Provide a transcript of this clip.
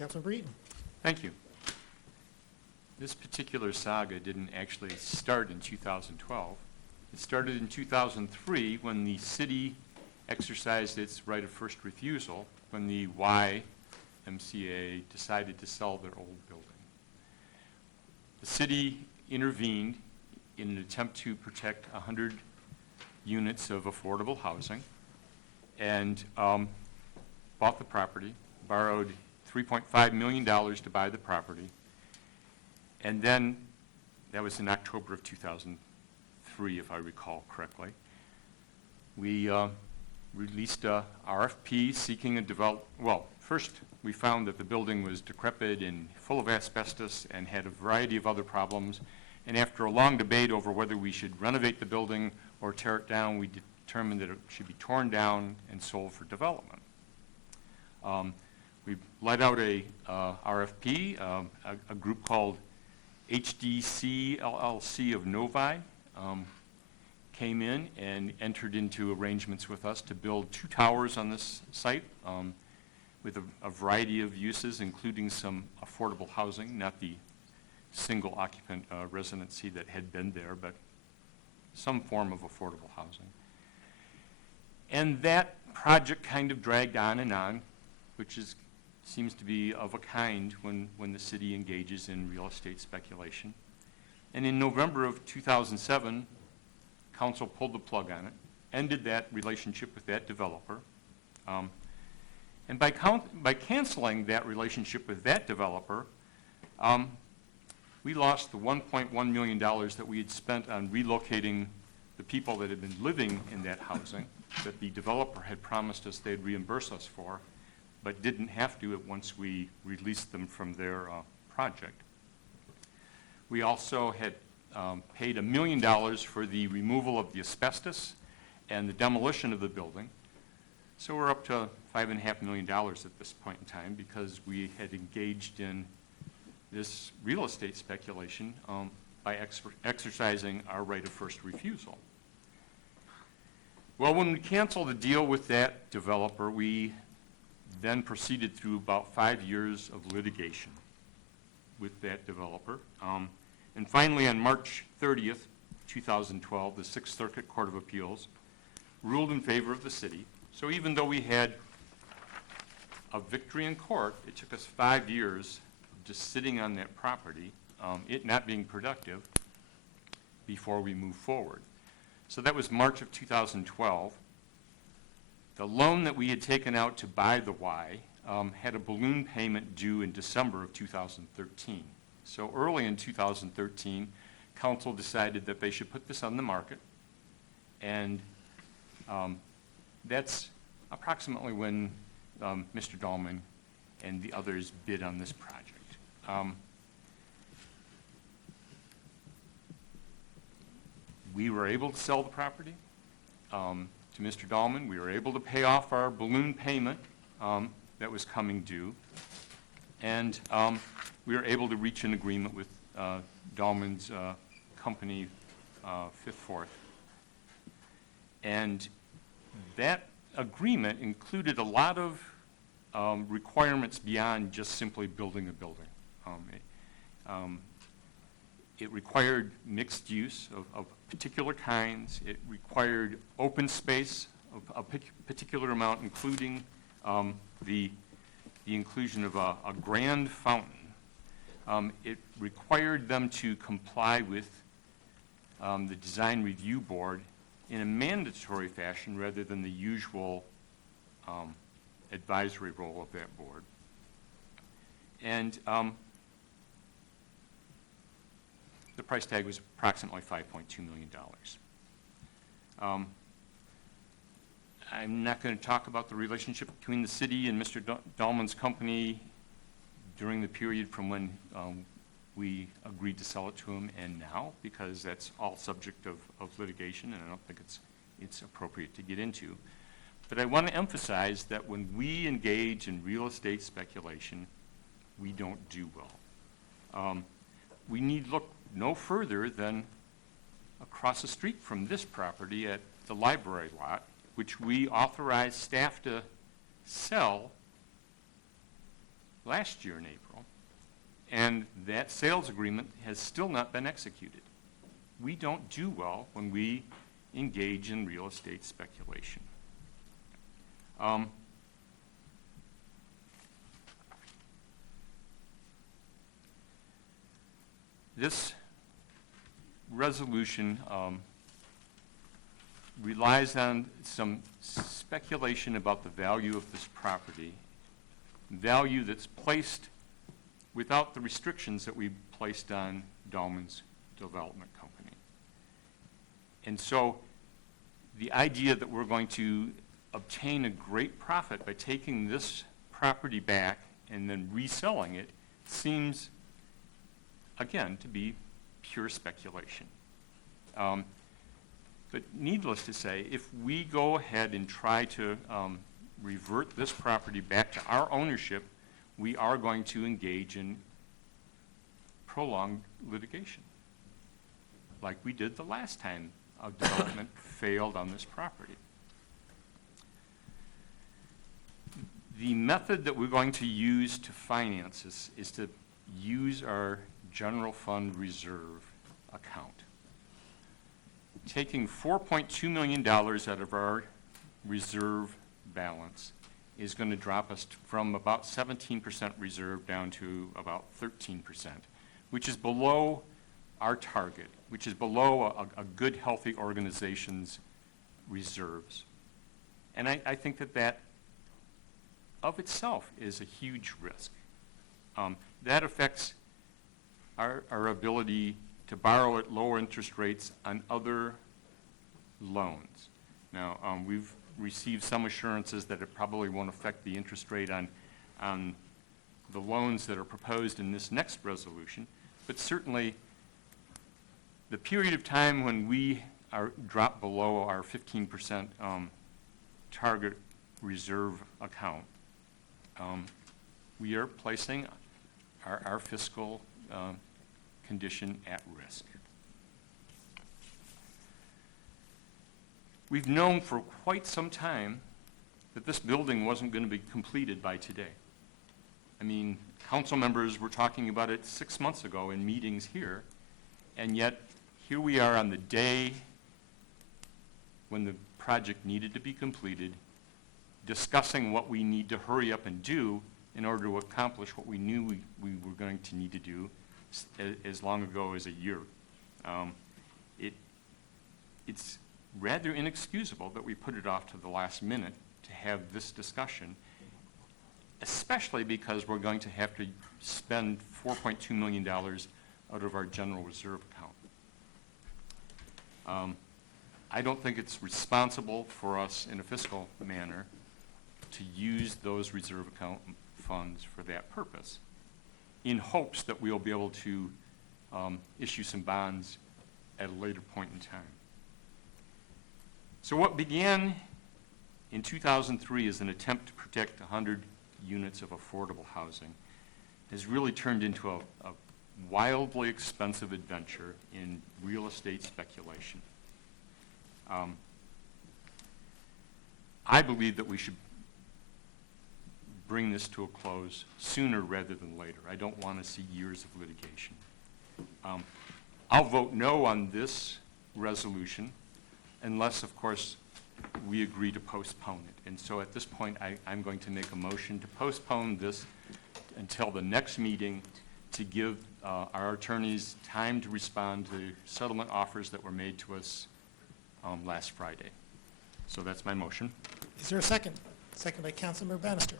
Councilmember Eaton. Thank you. This particular saga didn't actually start in 2012. It started in 2003 when the city exercised its right of first refusal when the YMCA decided to sell their old building. The city intervened in an attempt to protect 100 units of affordable housing and bought the property, borrowed $3.5 million to buy the property, and then, that was in October of 2003, if I recall correctly, we released a RFP seeking a first we found that the building was decrepit and full of asbestos and had a variety of other problems, and after a long debate over whether we should renovate the building or tear it down, we determined that it should be torn down and sold for development. We let out a RFP, a group called HDC LLC of Novi came in and entered into arrangements with us to build 2 towers on this site with a variety of uses, including some affordable housing, not the single occupant residency that had been there, but some form of affordable housing. And that project kind of dragged on, which seems to be of a kind when the city engages in real estate speculation. And in November of 2007, council pulled the plug on it, ended that relationship with that developer. And by canceling that relationship with that developer, we lost the $1.1 million that we had spent on relocating the people that had been living in that housing that the developer had promised us they'd reimburse us for, but didn't have to once we released them from their project. We also had paid $1 million for the removal of the asbestos and the demolition of the building. So we're up to $5.5 million at this point in time because we had engaged in this real estate speculation by exercising our right of first refusal. Well, when we canceled the deal with that developer, we then proceeded through about 5 years of litigation with that developer. And finally, on March 30th, 2012, the Sixth Circuit Court of Appeals ruled in favor of the city. So even though we had a victory in court, it took us 5 years of just sitting on that property, it not being productive, before we moved forward. So that was March of 2012. The loan that we had taken out to buy the Y had a balloon payment due in December of 2013. So early in 2013, council decided that they should put this on the market, and that's approximately when Mr. Dahlman and the others bid on this project. We were able to sell the property to Mr. Dahlman. We were able to pay off our balloon payment that was coming due, and we were able to reach an agreement with Dahlman's company, Fifth Fourth. And that agreement included a lot of requirements beyond just simply building a building. It required mixed use of particular kinds. It required open space of a particular amount, including the inclusion of a grand fountain. It required them to comply with the design review board in a mandatory fashion rather than the usual advisory role of that board. And the price tag was approximately $5.2 million. I'm not going to talk about the relationship between the city and Mr. Dahlman's company during the period from when we agreed to sell it to him and now, because that's all subject of litigation, and I don't think it's appropriate to get into. But I want to emphasize that when we engage in real estate speculation, we don't do well. We need look no further than across the street from this property at the library lot, which we authorized staff to sell last year in April, and that sales agreement has still not been executed. We don't do well when we engage in real estate speculation. This resolution relies on some speculation about the value of this property, value that's placed without the restrictions that we placed on Dahlman's Development Company. And so the idea that we're going to obtain a great profit by taking this property back and then reselling it seems, again, to be pure speculation. But needless to say, if we go ahead and try to revert this property back to our ownership, we are going to engage in prolonged litigation, like we did the last time a development failed on this property. The method that we're going to use to finance this is to use our general fund reserve account. Taking $4.2 million out of our reserve balance is going to drop us from about 17% reserve down to about 13%, which is below our target, which is below a good, healthy organization's reserves. And I think that of itself is a huge risk. That affects our ability to borrow at lower interest rates on other loans. Now, we've received some assurances that it probably won't affect the interest rate on the loans that are proposed in this next resolution, but certainly the period of time when we are dropped below our 15% target reserve account, we are placing our fiscal condition at risk. We've known for quite some time that this building wasn't going to be completed by today. I mean, council members were talking about it 6 months ago in meetings here, and yet here we are on the day when the project needed to be completed, discussing what we need to hurry up and do in order to accomplish what we knew we were going to need to do as long ago as a year. It's rather inexcusable that we put it off to the last minute to have this discussion, especially because we're going to have to spend $4.2 million out of our general reserve account. I don't think it's responsible for us in a fiscal manner to use those reserve account funds for that purpose, in hopes that we'll be able to issue some bonds at a later point in time. So what began in 2003 as an attempt to protect 100 units of affordable housing has really turned into a wildly expensive adventure in real estate speculation. I believe that we should bring this to a close sooner rather than later. I don't want to see years of litigation. I'll vote no on this resolution unless, of course, we agree to postpone it. And so at this point, I'm going to make a motion to postpone this until the next meeting to give our attorneys time to respond to settlement offers that were made to us last Friday. So that's my motion. Is there a second? Second by Councilmember Bannister.